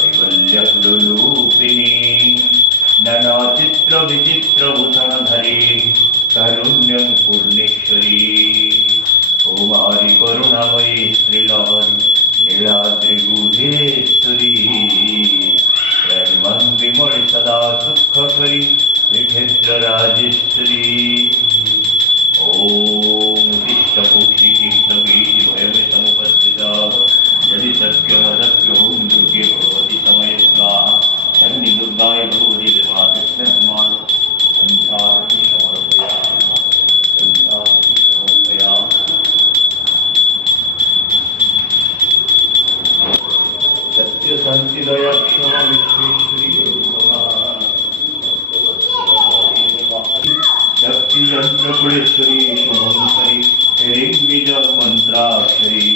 कैवल्यलोलुपिनी ननाचित्रविचित्रभूषणधरे कारुण्यं पूर्णेश्वरी कौमारी करुणामयी श्रीलहरी नीलाद्रिगुहेश्वरी प्रेमं विमल सदा सुखकरी श्रीक्षेत्रराजेश्वरी ओम तिष्ठपुषि कृष्णबीज भयमे समुपस्थिता यदि सत्यमसत्यं दुर्गे भगवती समय स्वाहा शनि दुर्गाय भगवती विवादस्मरण संध्यारति समर्पया सत्य शांति दया क्षमा विश्वेश्वरी शक्ति यंत्र कुलेश्वरी शुभंकरी ह्रीं बीज मंत्राक्षरी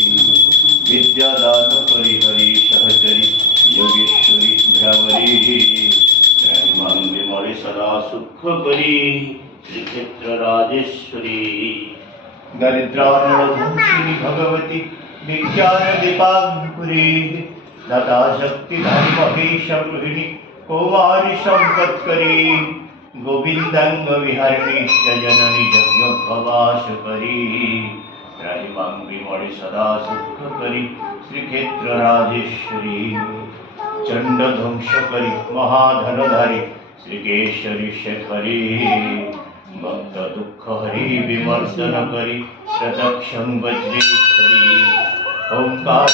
विद्यादान परिहरी सहचरी योगेश्वरी भ्रामरी प्रेमां विमले सदा सुख करी श्रीक्षेत्र राजेश्वरी दरिद्रानलध्वंसिनी भगवती विज्ञान दीपांकुरी दाता शक्ति धर्म महेशगृहिणी कौमारी संपत्करी गोविंदांग विहारिणी जननी जगभवाशकरी राहिमां विमले सदा सुख करी श्रीक्षेत्र राजेश्वरी चंड ध्वंसकरी महाधनधारी श्रीकेशरी शेखरी भक्त दुख हरि विमर्शन करी प्रत्यक्षं वज्रेश्वरी ओंकार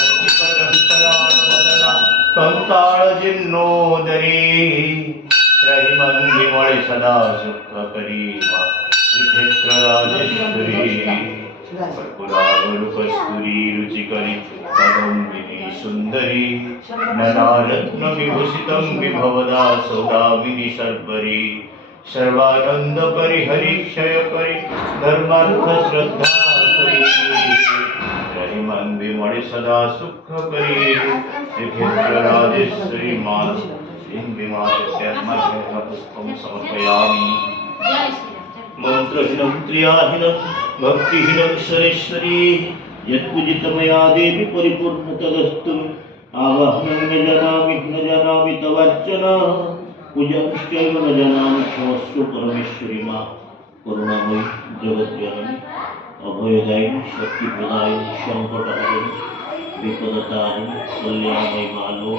कंकाळ जिन्नोदरी राहिमां विमले सदा सुख करी श्रीक्षेत्र राजेश्वरी कर्पूरावरुकस्तूरी रुचिकरी कदम्बिनी सुंदरी ननारत्न विभूषितं विभवदा सौदामिनी सर्वरी सर्वानंद परिहरि क्षय करी धर्मार्थ श्रद्धा करी राहिमां विमले सदा सुख करी श्रीक्षेत्र राजेश्वरी मां श्रीं पुष्पं समर्पयामि मंत्रहीनं क्रियाहीनं भक्तिहीनं शनेश्वरी यत्पूजितमया देवी परिपूर्णतदस्तु आवाहनं न जानामि तवार्चन पूजनश्चैव न जानामि क्षमस्व परमेश्वरी मां करुणामयी जगज्जननी अभयदायिनी शक्तिप्रदायिनी संकटहरिणी विपदतारिणी कल्याणमयी मानो